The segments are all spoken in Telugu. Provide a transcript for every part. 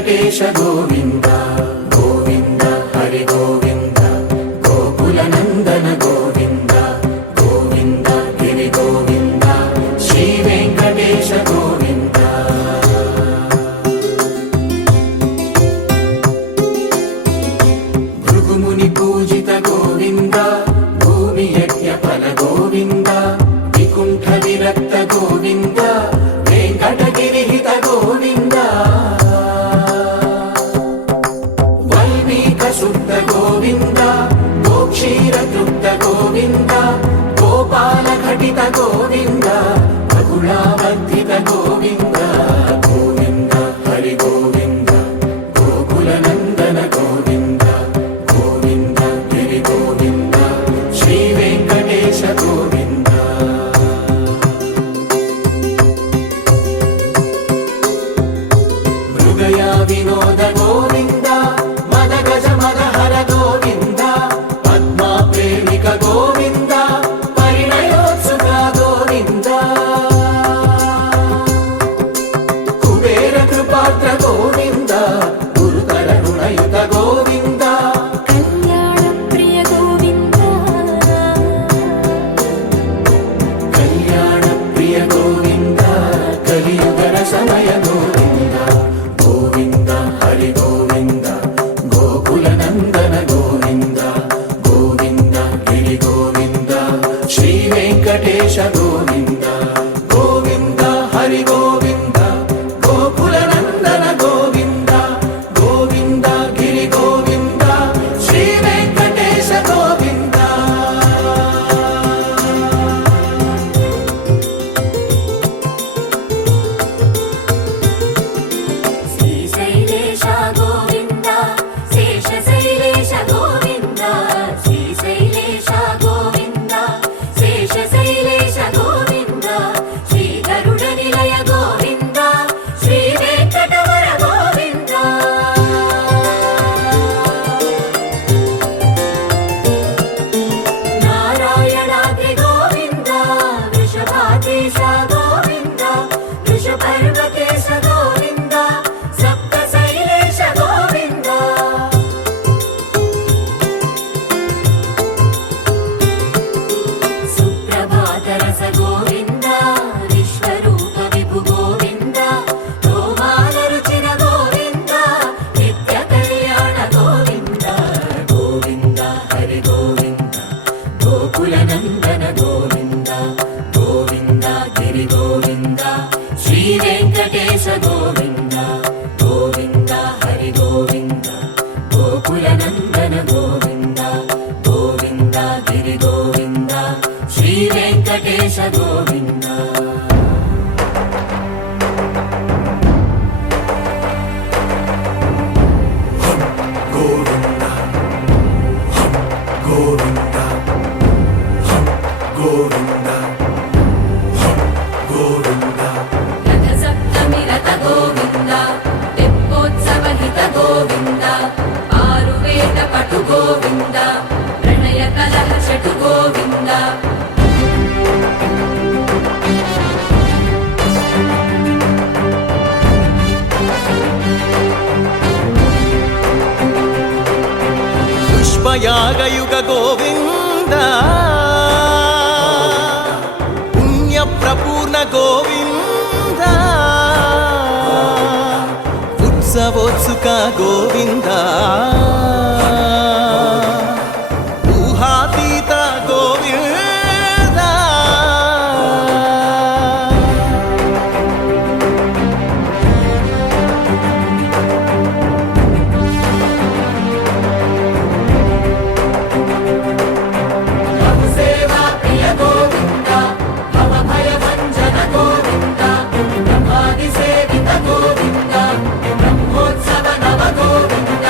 వెంకటేశ గోవింద గోవింద హరి గోవింద గోకుల నందన గోవింద గోవింద గిరి గోవింద శ్రీ వెంకటేశ గోవింద భృగుముని పూజిత గోవింద భూమి యజ్ఞ ఫల గోవింద వికుంఠ విరక్త గోవింద వెంకటగిరి హిత గోవింద వల్మీక శుద్ధ గోవింద గోక్షీర తృప్త గోవింద గోపాల ఘటిత గోవింద బహుళావర్ధిత గోవింద గోవింద హరి గోవింద గోకుల నందన గోవింద గోవింద గిరి గోవింద శ్రీ వెంకటేశ గోవింద మృగయా వినోద గోవింద మద గజ మద హర గోవింద పద్మా ప్రేమిక గోవింద పరిణయోత్సుక గోవింద కుబేర కృపాత్ర గోవింద గురుతర రుణయుత గోవింద కళ్యాణ ప్రియ గోవింద కళ్యాణ ప్రియ గోవింద కలియుగ రసమయ గోవింద గోవింద హరి గోవింద గోకుల నందన గోవింద గోవింద గిరి గోవింద శ్రీ వెంకటేశ గోవింద గోవింద హరి గోవింద గోకుల నందన గోవింద గోవింద గిరి గోవింద శ్రీ వెంకటేశ గోవింద శ్రీశైలేశ గోవింద శేషశైలేశ గోవింద శ్రీశైలేశ గోవింద శేషశైలేశ గోవింద శ్రీ గరుడ నిలయ గోవింద శ్రీ వెంకటవర గోవింద నారాయణాద్రి గోవింద వృషభాదేశ గోవింద వృషపర్వకేశ గోవింద సప్త శైలేశ గోవింద సుప్రభాతరస గోవింద విశ్వరూప విభు గోవింద గోమాల రుచిర గోవింద నిత్య కళ్యాణ గోవింద గోవింద హరి గోవింద గోకుల నందన గోవింద గోవింద గిరి గోవింద శ్రీ వెంకటేశ గోవింద గోవింద హరి గోవింద గోకుల నందన గోవింద గోవింద గిరి గోవింద శ్రీ వెంకటేశ గోవింద గోవింద గోవింద గోవింద గోవింద రథ సప్తమి రథ గోవింద తెప్పోత్సవ హిత గోవింద ఆరువేద పటు గోవింద ప్రణయ కలహ షటు గోవింద పుష్పయాగయుగ గోవింద పుణ్య ప్రపూర్ణ గోవింద ఉత్సవోత్సుక గోవింద ఊహాతీత గోవింద సేవా ప్రియ గోవింద భవ భయ భంజన గోవింద బ్రహ్మాది సేవిత గోవింద బ్రహ్మోత్సవ నవ గోవింద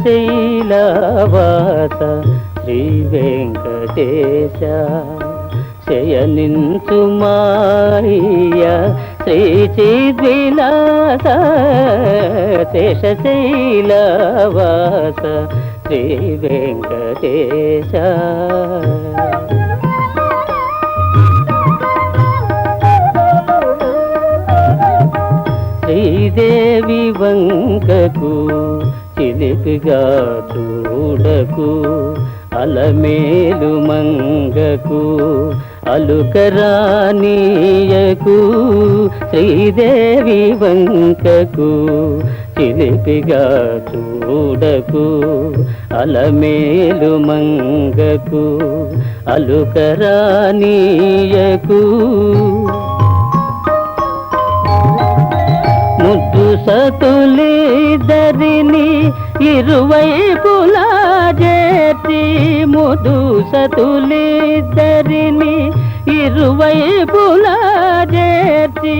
శేషశైలవాస శ్రీ వెంకటేశ శయనించు మాయ శ్రీ చిద్విలాస శేషశైలవాస శ్రీ వెంకటేశ శ్రీదేవి వంకకు చిలిపిగా చూడకు అలమేలు మంగకు అలుకరానీయకు శ్రీదేవి వంకకు చిలిపిగా చూడకు అలమేలు మంగకు అలుకరానీయకు ముద్దు సతులిద్దరిని ఇరువైపులా చేర్చి ముద్దు సతులిద్దరిని ఇరువైపులా చేర్చి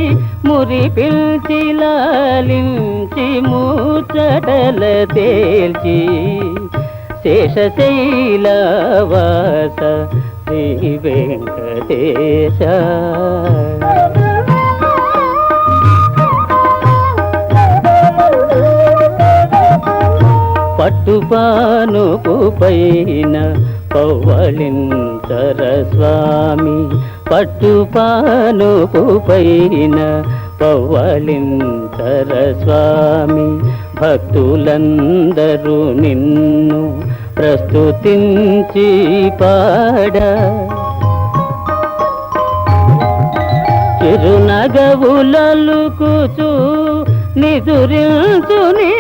మురి పిల్చి లాలించి ముచ్చటల తేల్చి శేషశైలవాస శ్రీ వెంకటేశ పట్టుపానుపు పైన పవ్వళింతర స్వామి పట్టుపానుపు పైన పవ్వళింతర స్వామి భక్తులందరూ నిన్ను ప్రస్తుతించి పాడ చిరునగవులలుకుచు నిదురించు నీ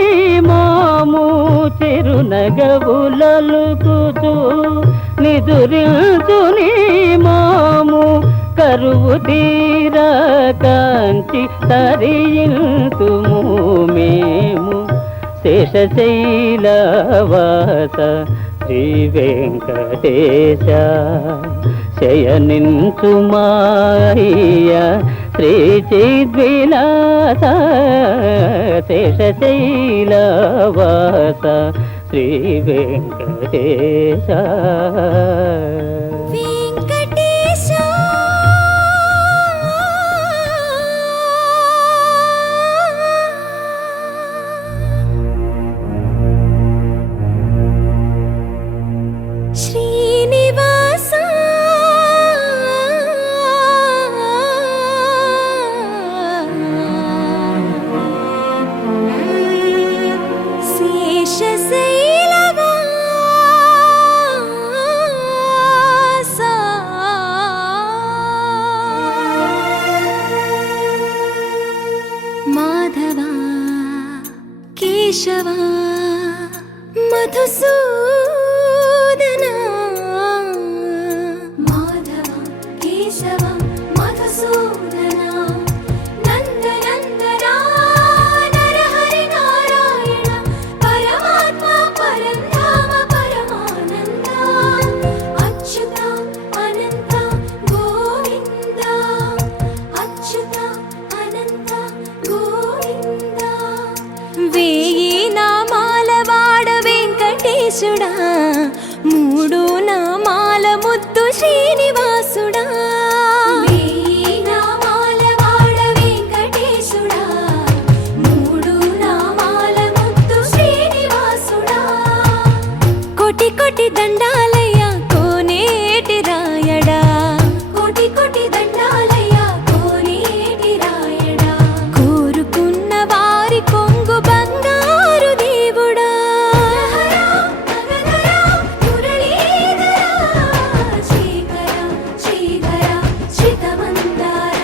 మోము చిరునగవులలుకుచు నిదురించు నీ మోము కరువు తీరా కాంచి తరియింతుము మేము శేషశైలవాస శ్రీ వెంకటేశ శయనించు మాయ శ్రీ చిద్విలాస శేషశైలవాస శ్రీ వెంకటేశ మాధవా కేశవా మధుసూదనా మాధవ కేశవ మధుసూదనా నందనందనా నరహరి నారాయణ పరమాత్మ పరంధామ పరమానంద అచ్యుత అనంత గోవింద అచ్యుత అనంత గోవింద వేయి నామాల వాడ వెంకటేశుడా మూడు నామాల ముద్దు శ్రీనివాసుడా వేయి నామాల వాడ వెంకటేశుడా మూడు నామాల ముద్దు శ్రీనివాసుడా కోటి కోటి దండాలయ్య కోనేటి రాయడా కోటి కోటి దండాలయ్య కోనేటి రాయడా కోరుకున్న వారి కొంగు బంగారు దేవుడా శ్రీకర శ్రీధర శ్రితమందార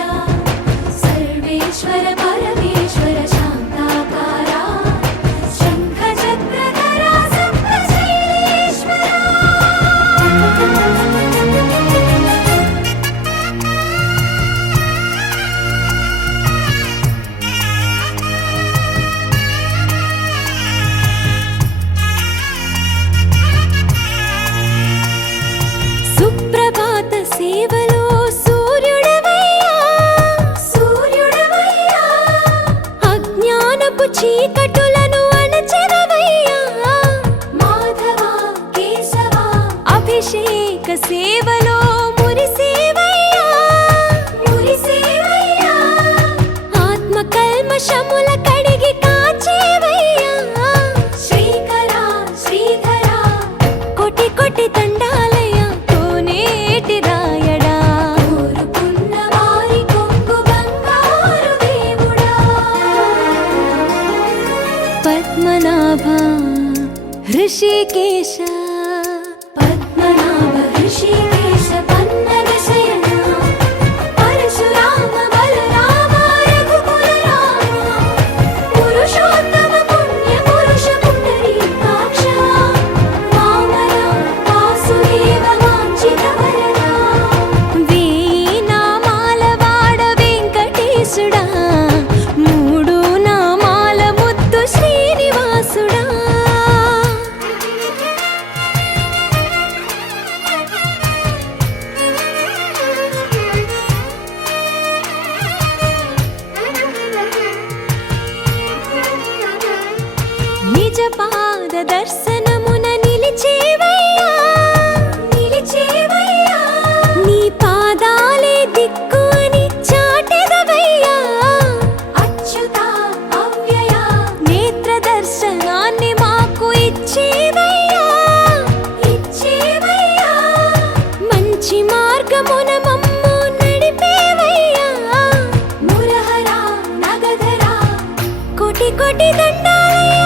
సర్వేశ్వర పరమేశ్వర శాంతాకార శంఖ చక్రధర సప్తశైలేశ్వర సేవలో మురిసేవయ్యా మురిసేవయ్యా ఆత్మ కల్మషముల కడిగి కాచేవయ్యా శ్రీకర శ్రీధర కోటి కోటి దండాలయ్యా కోనేటి రాయడా కోరుకున్న వారి కొంగు బంగారు దేవుడా పద్మనాభ హృషికేశ పద్మనాభ హృషికేశ పన్నగ శయన పరశురామ బలరామ రఘుకుల రామ పురుషోత్తమ పుణ్య పురుష పుండరీకాక్ష వామన వాసుదేవ వాంఛిత వరద వేయి నామాల వాడ వెంకటేశుడా మూడు నామాల ముద్దు శ్రీనివాసుడా నిజ పాద దర్శనమున నిలిచేవయ్యా నిలిచేవయ్యా నీ పాదాలే దిక్కు అని చాటెదవయ్యా అచ్యుత అవ్యయ నేత్ర దర్శనాన్ని మాకు ఇచ్చేవయ్యా ఇచ్చేవయ్యా మంచి మార్గమున మమ్ము నడిపేవయ్యా మురహర నగధర కోటి కోటి దండాలయ్యా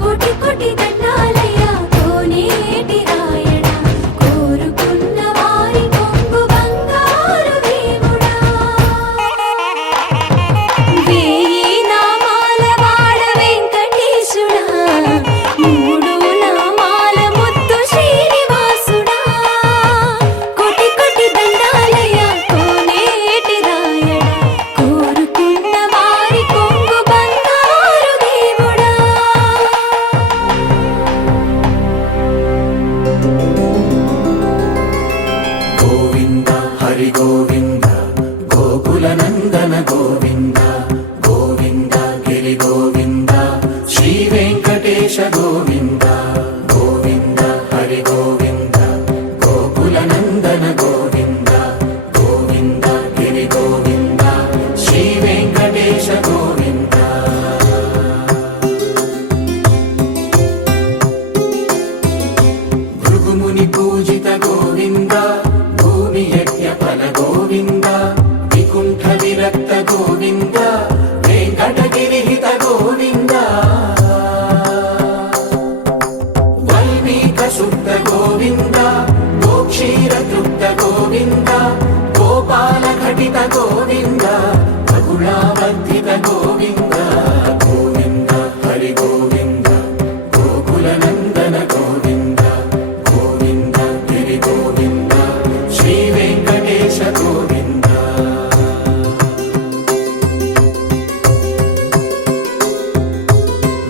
కోటి కోటి దండాలయ్యా కోనేటి రాయడా కోరుకున్న వారి కొంగు బంగారు దేవుడా వేయి నామాల వాడ వెంకటేశుడా మూడు నామాల ముద్దు శ్రీనివాసుడా కోటి కోటి దండాలయ్యా కోనేటి రాయడా కోరుకున్న వారి కొంగు బంగారు దేవుడా గోవింద హరి గోవింద గోకుల నందన గోవింద గోవింద గిరి గోవింద శ్రీ వెంకటేశ గోవింద గోవింద హరి గోవింద గోకుల నందన గోవింద గోవింద గిరి గోవింద శ్రీ వెంకటేశ గోవింద భృగుముని పూజిత గోవింద భూమి యజ్ఞ ఫల గోవింద వికుంఠ విరక్త గోవింద వెంకటగిరిహిత గోవింద వల్మీక శుద్ధ గోవింద గోక్షీర తృప్త గోవింద గోపాల ఘటిత గోవింద బహుళావర్ధిత గోవింద గోవింద హరి గోవింద గోకుల నందన గోవింద గోవింద గిరి గోవింద శ్రీ వెంకటేశ గోవింద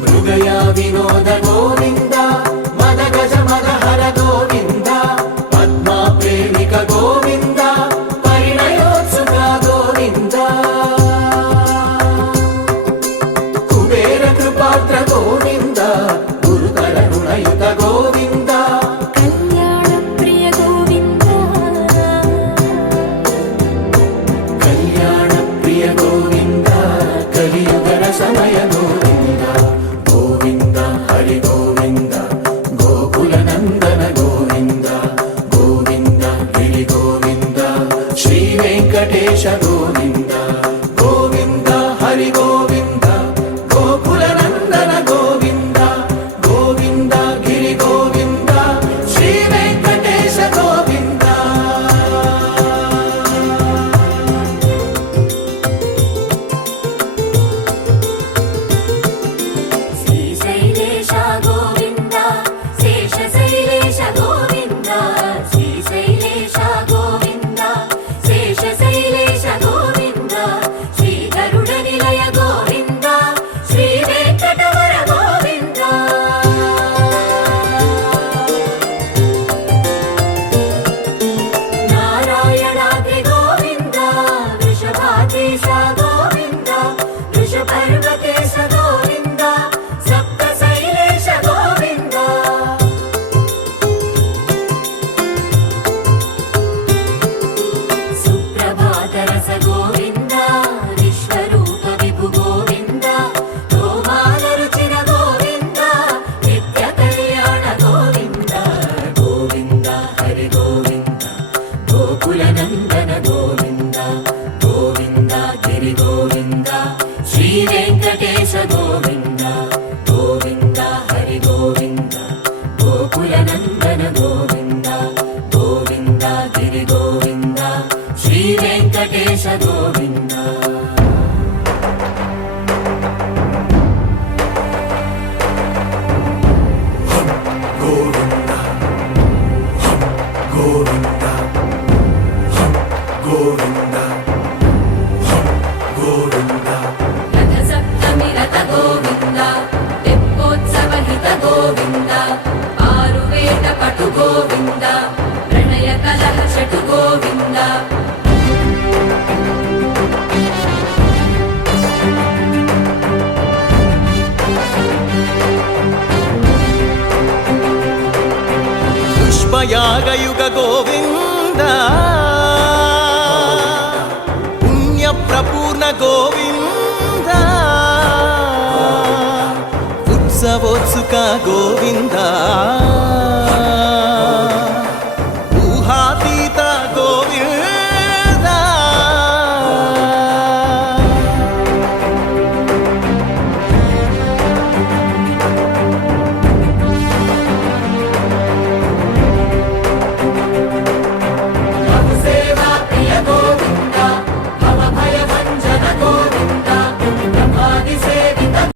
మృగయ వినోద గోవింద మద గజ మదహర గోవింద పద్మా ప్రేమిక గోవింద పరిణయోత్సుక గోవింద ಶಿವಯಾಗಯುಗ ಗೋವಿಂದ ಪುಣ್ಯ ಪ್ರಪೂರ್ಣ ಗೋವಿಂದ ಉತ್ಸವೋತ್ಸುಕ ಗೋವಿಂದ